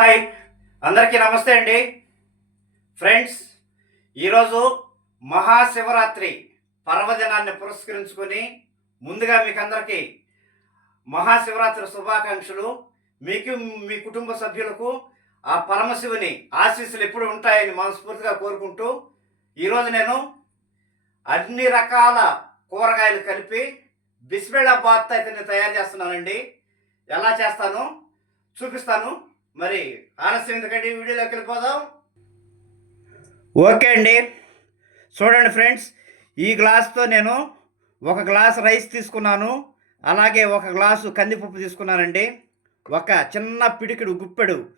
Hi. అందరికీ నమస్తే అండి. ఫ్రెండ్స్ ఈరోజు మహాశివరాత్రి పర్వదినాన్ని పురస్కరించుకొని ముందుగా మీకు అందరికీ మహాశివరాత్రి శుభాకాంక్షలు. మీకు మీ కుటుంబ సభ్యులకు ఆ పరమశివుని ఆశీస్సులు ఎప్పుడు ఉంటాయని మనస్ఫూర్తిగా కోరుకుంటూ ఈరోజు నేను అన్ని రకాల కూరగాయలు కలిపి బిస్బెళ్ళాబాత్ అయితే నేను తయారు చేస్తున్నానండి. ఎలా చేస్తాను? చూపిస్తాను. మరి ఆలస్యం ఎందుకండి? వీడియోలోకి వెళ్ళిపోదాం ఓకే అండి. చూడండి ఫ్రెండ్స్ ఈ గ్లాస్తో నేను ఒక గ్లాస్ రైస్ తీసుకున్నాను. అలాగే ఒక గ్లాసు కందిపప్పు తీసుకున్నానండి. ఒక చిన్న పిడికిడు గుప్పెడు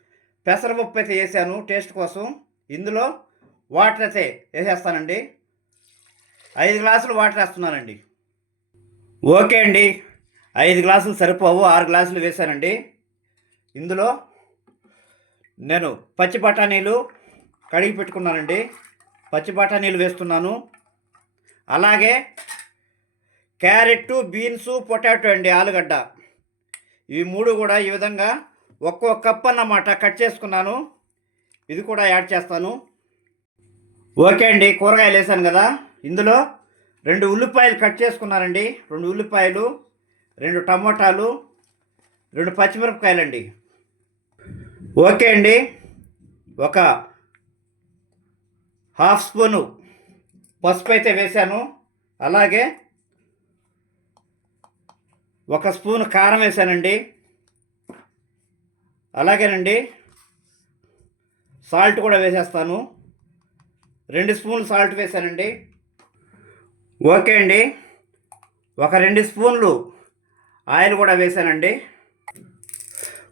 పెసరపప్పు అయితే వేసాను టేస్ట్ కోసం. ఇందులో వాటర్ అయితే వేసేస్తానండి. ఐదు గ్లాసులు వాటర్ వేస్తున్నానండి. ఓకే అండి. ఐదు గ్లాసులు సరిపోవు. ఆరు గ్లాసులు వేసానండి. ఇందులో నేను పచ్చి బఠానీలు కడిగి పెట్టుకున్నానండి. పచ్చి బఠానీలు వేస్తున్నాను. అలాగే క్యారెట్ బీన్స్ పొటాటో అండి ఆలుగడ్డ. ఇవి మూడు కూడా ఈ విధంగా ఒక్కో కప్ అన్నమాట కట్ చేసుకున్నాను. ఇది కూడా యాడ్ చేస్తాను. ఓకే అండి కూరగాయలు వేసాను కదా. ఇందులో రెండు ఉల్లిపాయలు కట్ చేసుకున్నానండి. రెండు ఉల్లిపాయలు రెండు టమోటాలు రెండు పచ్చిమిరపకాయలండి. ఓకే అండి. ఒక హాఫ్ స్పూను పసుపు అయితే వేశాను. అలాగే ఒక స్పూన్ కారం వేసానండి అలాగేనండి. సాల్ట్ కూడా వేసేస్తాను. రెండు స్పూన్లు సాల్ట్ వేసానండి ఓకే అండి. ఒక రెండు స్పూన్లు ఆయిల్ కూడా వేసానండి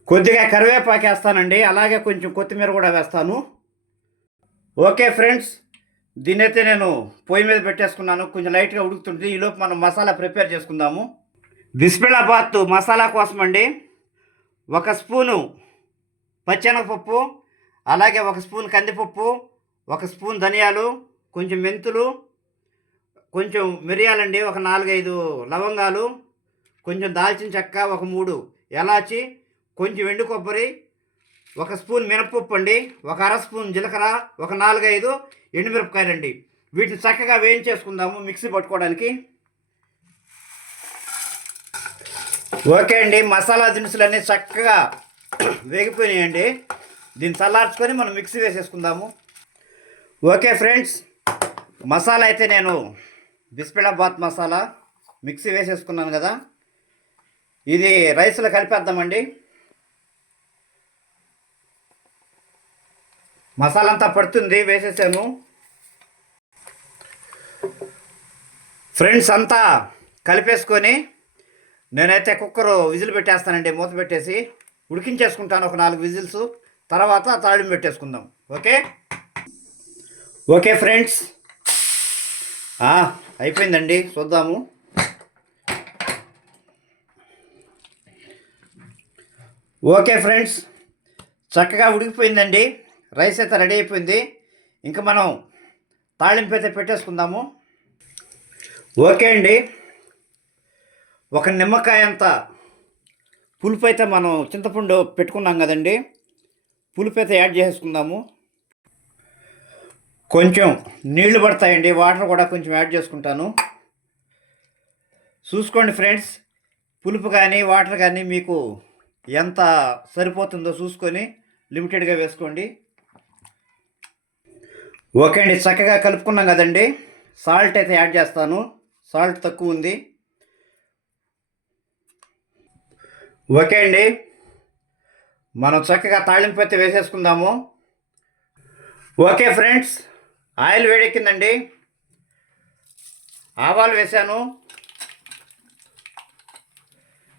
కొద్దిగా కరివేపాకు వేస్తానండి అలాగే కొంచెం కొత్తిమీర కూడా వేస్తాను. ఓకే ఫ్రెండ్స్ దీన్ని అయితే నేను పొయ్యి మీద పెట్టేసుకున్నాను. కొంచెం లైట్గా ఉడుకుతుంది ఈలోపు మనం మసాలా ప్రిపేర్ చేసుకుందాము. బిస్బిళాబాత్ మసాలా కోసం అండి ఒక స్పూను పచ్చెనగపప్పు అలాగే ఒక స్పూన్ కందిపప్పు ఒక స్పూన్ ధనియాలు కొంచెం మెంతులు కొంచెం మిరియాలండి ఒక నాలుగైదు లవంగాలు కొంచెం దాల్చిన చెక్క ఒక మూడు ఎలాచి కొంచెం ఎండు కొబ్బరి ఒక స్పూన్ మినపప్పు అండి ఒక అర స్పూన్ జీలకర్ర ఒక నాలుగైదు ఎండుమిరపకాయలండి. వీటిని చక్కగా వేయించేసుకుందాము మిక్సీ పట్టుకోవడానికి. ఓకే అండి మసాలా దినుసులన్నీ చక్కగా వేగిపోయినాయండి. దీన్ని చల్లార్చుకొని మనం మిక్సీ వేసేసుకుందాము. ఓకే ఫ్రెండ్స్ మసాలా అయితే నేను బిస్బిళాబాత్ మసాలా మిక్సీ వేసేసుకున్నాను కదా. ఇది రైస్లో కలిపేద్దామండి. మసాలా అంతా పడుతుంది వేసేసాను. ఫ్రెండ్స్ అంతా కలిపేసుకొని నేనైతే కుక్కర్ విజిల్ పెట్టేస్తానండి మూత పెట్టేసి ఉడికించేసుకుంటాను ఒక నాలుగు విజిల్స్. తర్వాత తాళింపు పెట్టేసుకుందాం ఓకే? Okay friends. అయిపోయిందండి చూద్దాము. Okay friends. చక్కగా ఉడికిపోయిందండి. రైస్ అయితే రెడీ అయిపోయింది. ఇంకా మనం తాళింపు అయితే పెట్టేసుకుందాము. ఓకే అండి. ఒక నిమ్మకాయ అంత పులుపు అయితే మనం చింతపండు పెట్టుకున్నాం కదండి. పులుపు అయితే యాడ్ చేసుకుందాము కొంచెం నీళ్ళు పడతాయండి. వాటర్ కూడా కొంచెం యాడ్ చేసుకుంటాను. చూసుకోండి ఫ్రెండ్స్ పులుపు కానీ వాటర్ కానీ మీకు ఎంత సరిపోతుందో చూసుకొని లిమిటెడ్గా వేసుకోండి. ఓకే అండి చక్కగా కలుపుకున్నాం కదండి. సాల్ట్ అయితే యాడ్ చేస్తాను. సాల్ట్ తక్కువ ఉంది. ఓకే అండి. మనం చక్కగా తాళింపు అయితే వేసేసుకుందాము. ఓకే ఫ్రెండ్స్ ఆయిల్ వేడెక్కిందండి. ఆవాలు వేశాను.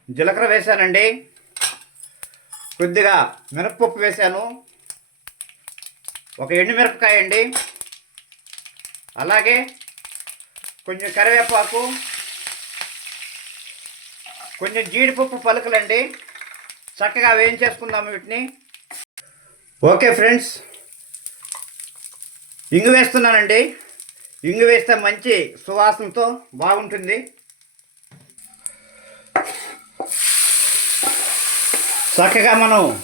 జీలకర్ర వేశానండి. కొద్దిగా మినప్పప్పు వేశాను. ఒక ఎండుమిరపకాయ అండి అలాగే కొంచెం కరివేపాకు కొంచెం జీడిపప్పు పలుకులండి. చక్కగా వేయించేసుకుందాము వీటిని. ఓకే ఫ్రెండ్స్ ఇంగు వేస్తున్నానండి. ఇంగు వేస్తే మంచి సువాసనతో బాగుంటుంది. చక్కగా మనం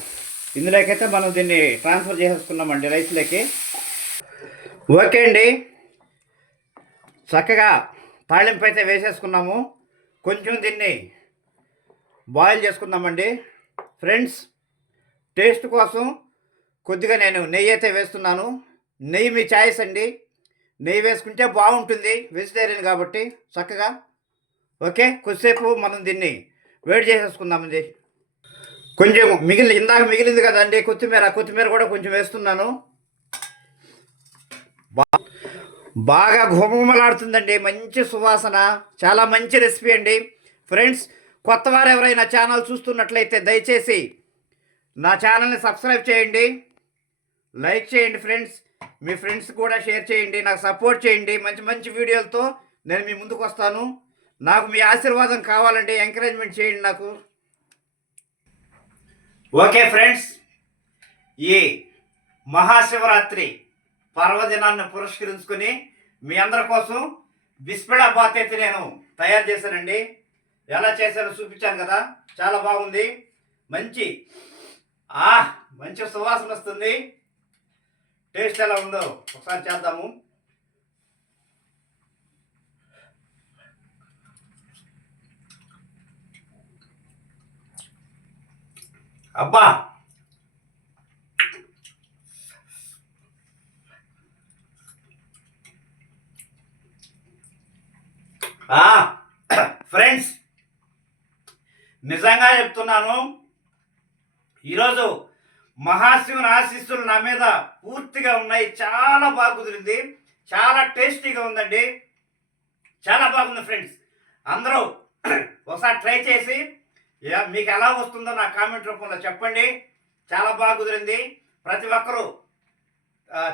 ఇందులోకైతే మనం దీన్ని ట్రాన్స్ఫర్ చేసేసుకున్నామండి రైతులకి. ఓకే అండి. చక్కగా తాళింపు అయితే వేసేసుకున్నాము. కొంచెం దీన్ని బాయిల్ చేసుకుందామండి. ఫ్రెండ్స్ టేస్ట్ కోసం కొద్దిగా నేను నెయ్యి అయితే వేస్తున్నాను. నెయ్యి మీ ఛాయిస్ అండి. నెయ్యి వేసుకుంటే బాగుంటుంది వెజిటేరియన్ కాబట్టి చక్కగా. ఓకే కొద్దిసేపు మనం దీన్ని వేడి చేసేసుకుందామండి. కొంచెం మిగిలి ఇందాక మిగిలింది కదండి కొత్తిమీర కొత్తిమీర కూడా కొంచెం వేస్తున్నాను. బాగా ఘుమఘుమలాడుతుందండి మంచి సువాసన చాలా మంచి రెసిపీ అండి. ఫ్రెండ్స్ కొత్త వారు ఎవరైనా ఛానల్ చూస్తున్నట్లయితే దయచేసి నా ఛానల్ని సబ్స్క్రైబ్ చేయండి. లైక్ చేయండి ఫ్రెండ్స్. మీ ఫ్రెండ్స్ కూడా షేర్ చేయండి. నాకు సపోర్ట్ చేయండి. మంచి మంచి వీడియోలతో నేను మీ ముందుకు వస్తాను. నాకు మీ ఆశీర్వాదం కావాలండి ఎంకరేజ్మెంట్ చేయండి నాకు. ఓకే ఫ్రెండ్స్ ఈ మహాశివరాత్రి పర్వదినాన్ని పురస్కరించుకుని మీ అందరి కోసం బిస్పెడా బాత్ అయితే నేను తయారు చేశానండి. ఎలా చేశానో చూపించాను కదా. చాలా బాగుంది. మంచి ఆ మంచి సువాసన వస్తుంది. టేస్ట్ ఎలా ఉందో ఒకసారి చేద్దాము. అబ్బా ఆ, ఫ్రెండ్స్ నిజంగా చెప్తున్నాను ఈరోజు మహాశివుని ఆశీస్సులు నా మీద పూర్తిగా ఉన్నాయి. చాలా బాగా కుదిరింది. చాలా టేస్టీగా ఉందండి. చాలా బాగుంది ఫ్రెండ్స్. అందరూ ఒకసారి ట్రై చేసి మీకు ఎలా వస్తుందో నా కామెంట్ రూపంలో చెప్పండి. చాలా బాగా కుదిరింది. ప్రతి ఒక్కరూ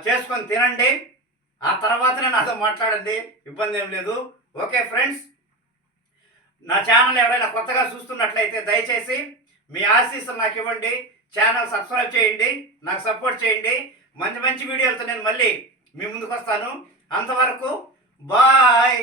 చేసుకొని తినండి. ఆ తర్వాతనే నాతో మాట్లాడండి. ఇబ్బంది ఏం లేదు. Okay friends. నా ఛానల్ ఎవరైనా కొత్తగా చూస్తున్నట్లయితే దయచేసి మీ ఆశీస్సులు నాకు ఇవ్వండి. ఛానల్ సబ్స్క్రైబ్ చేయండి. నాకు సపోర్ట్ చేయండి. మంచి మంచి వీడియోలతో నేను మళ్ళీ మీ ముందుకు వస్తాను. అంతవరకు బాయ్.